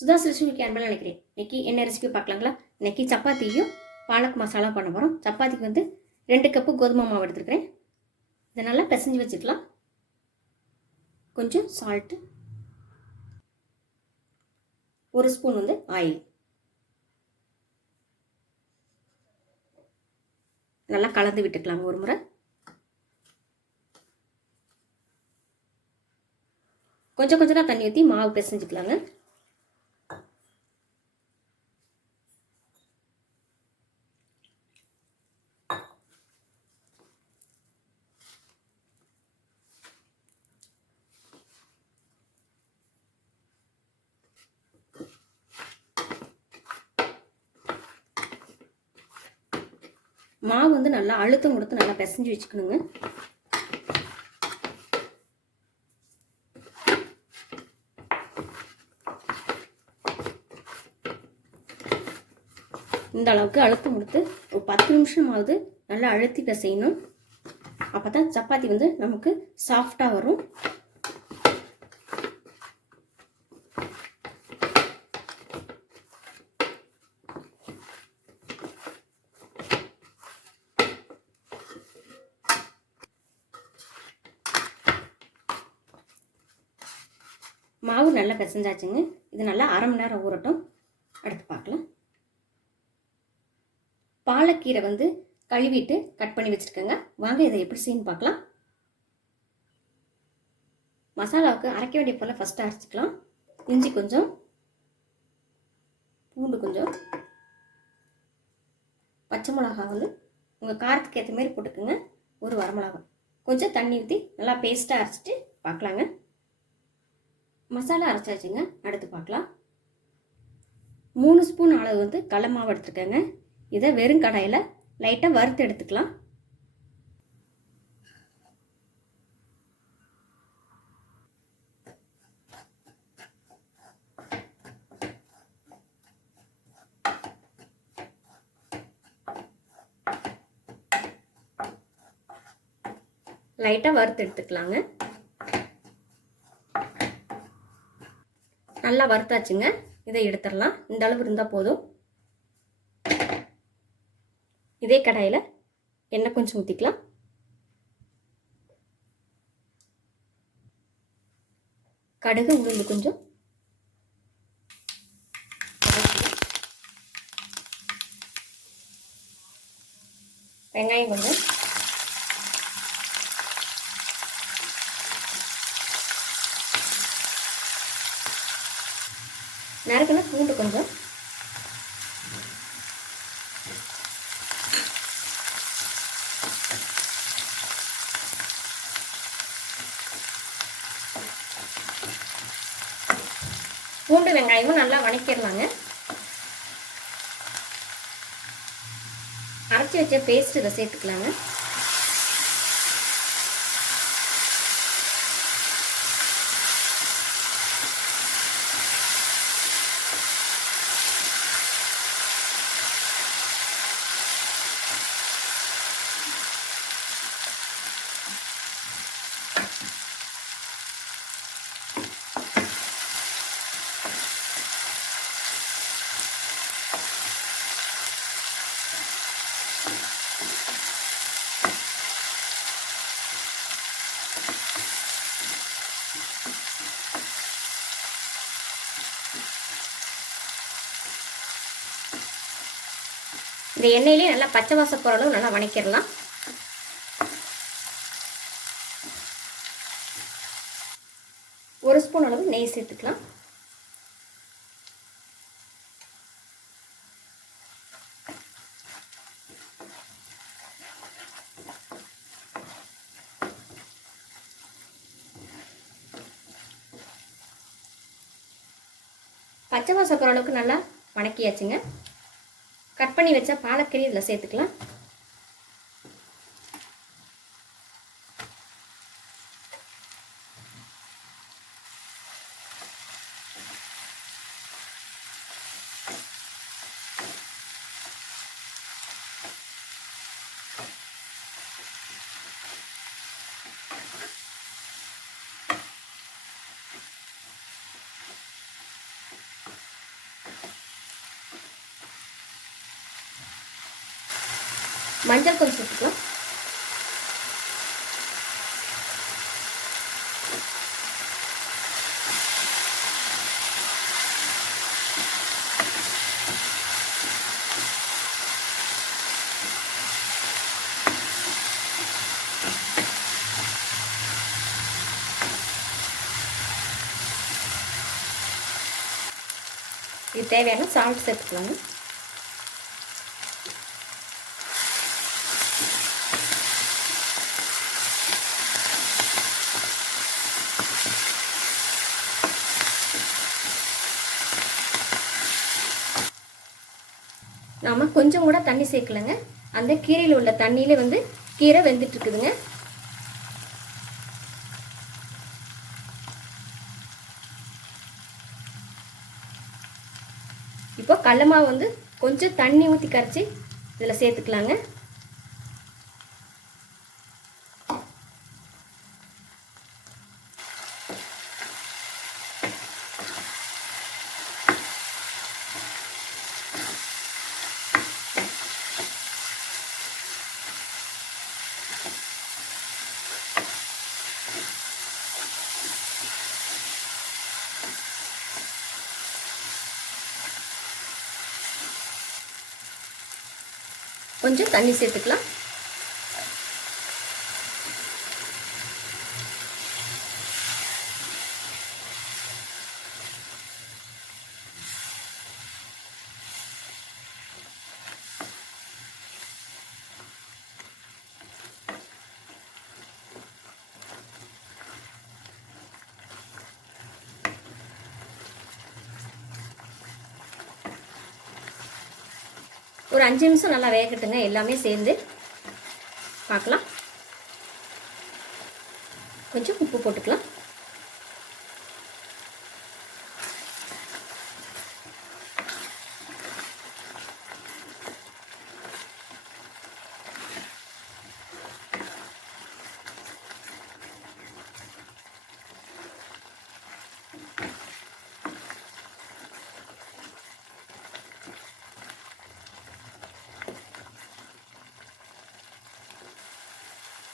சுதா சிறுசுக்கு அன்பெல்லாம் நினைக்கிறேன். இன்றைக்கி என்ன ரெசிபி பார்க்கலாங்களா? இன்றைக்கி சப்பாத்தியும் பாலக் மசாலா பண்ண போகிறோம் சப்பாத்திக்கு வந்து ரெண்டு கப்பு கோதுமை மாவு எடுத்துருக்கிறேன். இதை நல்லா பிசைஞ்சு வச்சுக்கலாம். கொஞ்சம் சால்ட்டு ஒரு ஸ்பூன் வந்து ஆயில் நல்லா கலந்து விட்டுக்கலாம் ஒரு முறை. கொஞ்சம் கொஞ்சமாக தண்ணி ஊற்றி மாவு பிசைஞ்சுக்கலாங்க. மாவு வந்து நல்லா அழுத்தம் கொடுத்து நல்லா பிசைஞ்சு வச்சுக்கணுங்க. இந்த அளவுக்கு அழுத்தம் கொடுத்து ஒரு பத்து நிமிஷமாவது நல்லா அழுத்தி பிசையணும். அப்போ தான் சப்பாத்தி வந்து நமக்கு சாஃப்டாக வரும் மாவு நல்லா பிசைஞ்சாச்சுங்க. இது நல்லா அரை மணி நேரம் ஊறட்டும். அடுத்து பார்க்கலாம். பாலக்கீரை வந்து கழுவிட்டு கட் பண்ணி வச்சுருக்கேங்க. வாங்க இதை எப்படி செய்யணும் பார்க்கலாம். மசாலாவுக்கு அரைக்க வேண்டிய பொருளை ஃபஸ்ட்டு அரைச்சிக்கலாம். இஞ்சி கொஞ்சம். பூண்டு கொஞ்சம். பச்சை மிளகா வந்து உங்கள் காரத்துக்கு ஏற்ற மாதிரி போட்டுக்கோங்க. ஒரு வரமிளகா கொஞ்சம் தண்ணி ஊற்றி நல்லா பேஸ்ட்டாக அரைச்சிட்டு பார்க்கலாங்க. மசாலா அரைச்சாச்சுங்க. அடுத்து பார்க்கலாம். மூணு ஸ்பூன் அளவு வந்து கடல மாவு எடுத்துருக்கேங்க. இதை வெறும் கடாயில் லைட்டாக வறுத்து எடுத்துக்கலாம். லைட்டாக வறுத்து எடுத்துக்கலாங்க. நல்லா வறுத்தாச்சுங்க. இதை எடுத்துடலாம். இந்த அளவு இருந்தால் போதும். இதே கடாயில் எண்ணெய் கொஞ்சம் ஊற்றிக்கலாம் கடுகு உளுந்து கொஞ்சம். வெங்காயம் கொஞ்சம் நறுக்குன பூண்டு கொஞ்சம் பூண்டு வெங்காயமும் நல்லா வணக்கிடலாங்க. அரைச்சி வச்ச பேஸ்ட் இதை சேர்த்துக்கலாங்க. இந்த எண்ணெயிலே நல்லா பச்சை வாசம் போகிற அளவு நல்லா வணக்கிடலாம். ஒரு ஸ்பூன் அளவு நெய் சேர்த்துக்கலாம். பச்சை வாசம் போகிற அளவுக்கு நல்லா வணக்கியாச்சுங்க. கட் பண்ணி வச்ச பாலக்கறி இதில் சேர்த்துக்கலாம். மஞ்சள் கொஞ்சம் சேர்த்துக்கலாம். இது தேவையான சால்ட் சேர்த்துக்கலாங்க. நாம் கொஞ்சம் கூட தண்ணி சேர்க்கலைங்க. அந்த கீரையில் உள்ள தண்ணியிலே வந்து கீரை வெந்துட்டுருக்குதுங்க. இப்போ கடலமாவு வந்து கொஞ்சம் தண்ணி ஊற்றி கரைச்சி இதில் சேர்த்துக்கலாங்க. கொஞ்சம் தண்ணி சேர்த்துக்கலாம். ஒரு அஞ்சு நிமிஷம் நல்லா வேகட்டுங்க. எல்லாமே சேர்ந்து பார்க்கலாம். கொஞ்சம் உப்பு போட்டுக்கலாம்.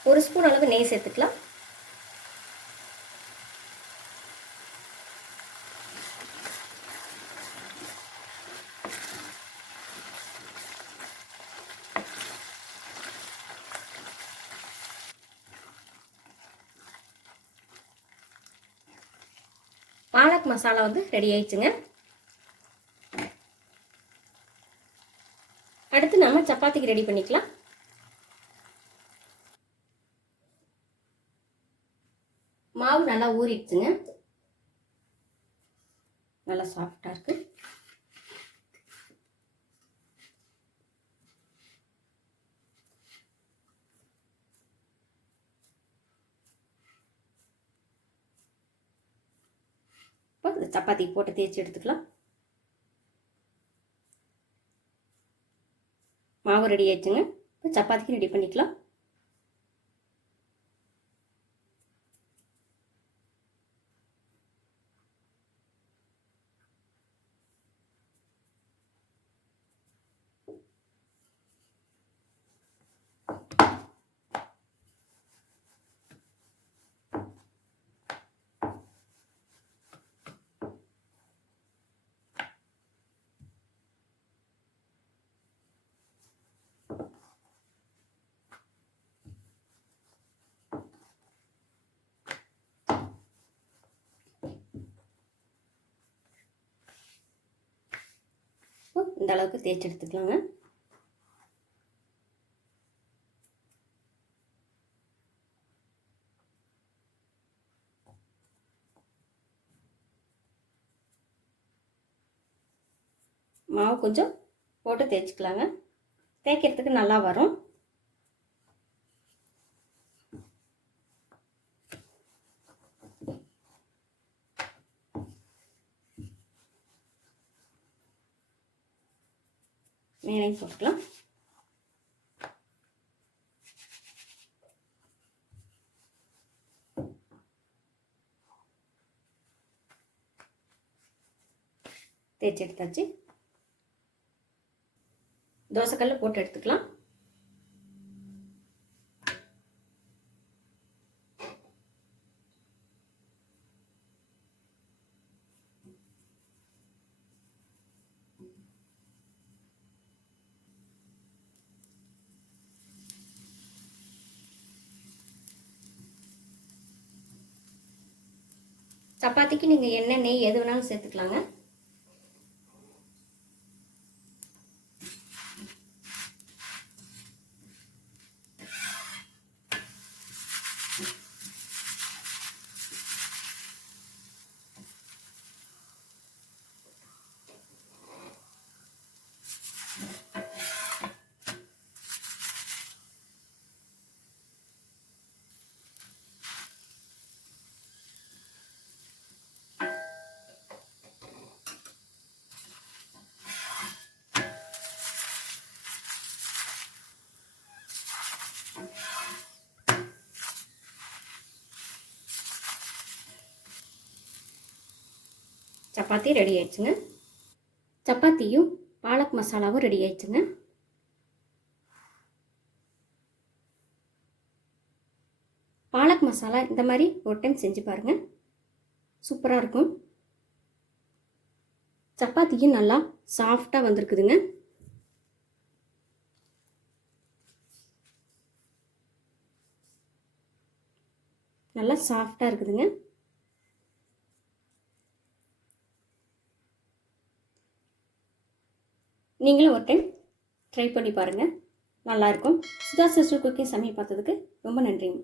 ஒரு ஸ்பூன் அளவு நெய் சேர்த்துக்கலாம். பாலக் மசாலா வந்து ரெடி ஆயிடுச்சுங்க. அடுத்து நம்ம சப்பாத்திக்கு ரெடி பண்ணிக்கலாம் மாவு நல்லா ஊறிடுச்சுங்க. நல்லா சாஃப்டாக இருக்கு. இப்போ இந்த சப்பாத்தி போட்டு தேய்ச்சி எடுத்துக்கலாம். மாவு ரெடி ஆயிடுச்சுங்க. இப்போ சப்பாத்திக்கு ரெடி பண்ணிக்கலாம். இந்த அளவுக்கு தேய்ச்சி எடுத்துக்கலாங்க. மாவு கொஞ்சம் போட்டு தேய்ச்சிக்கலாங்க. தேய்க்கிறதுக்கு நல்லா வரும். மேலையும் போட்டுக்கலாம் தேய்ச்சி எடுத்தாச்சு தோசைக்கல்ல போட்டு எடுத்துக்கலாம் சப்பாத்திக்கு நீங்கள் எண்ணெய் நெய் எது வேணாலும் சேர்த்துக்கலாங்க. சப்பாத்தி ரெடி ஆயிடுச்சுங்க. சப்பாத்தியும் பாலக் மசாலாவும் ரெடி ஆயிடுச்சுங்க. பாலக் மசாலா இந்த மாதிரி ஒரு டைம் செஞ்சு பாருங்கள் சூப்பராக இருக்கும். சப்பாத்தியும் நல்லா சாஃப்டாக வந்திருக்குதுங்க. நல்லா சாஃப்டாக இருக்குதுங்க. நீங்களும் ஒரு டைம் ட்ரை பண்ணி பாருங்கள் நல்லாயிருக்கும் சுதா சிஸ்டர் குக்கிங் சமையல் பார்த்ததுக்கு ரொம்ப நன்றிங்க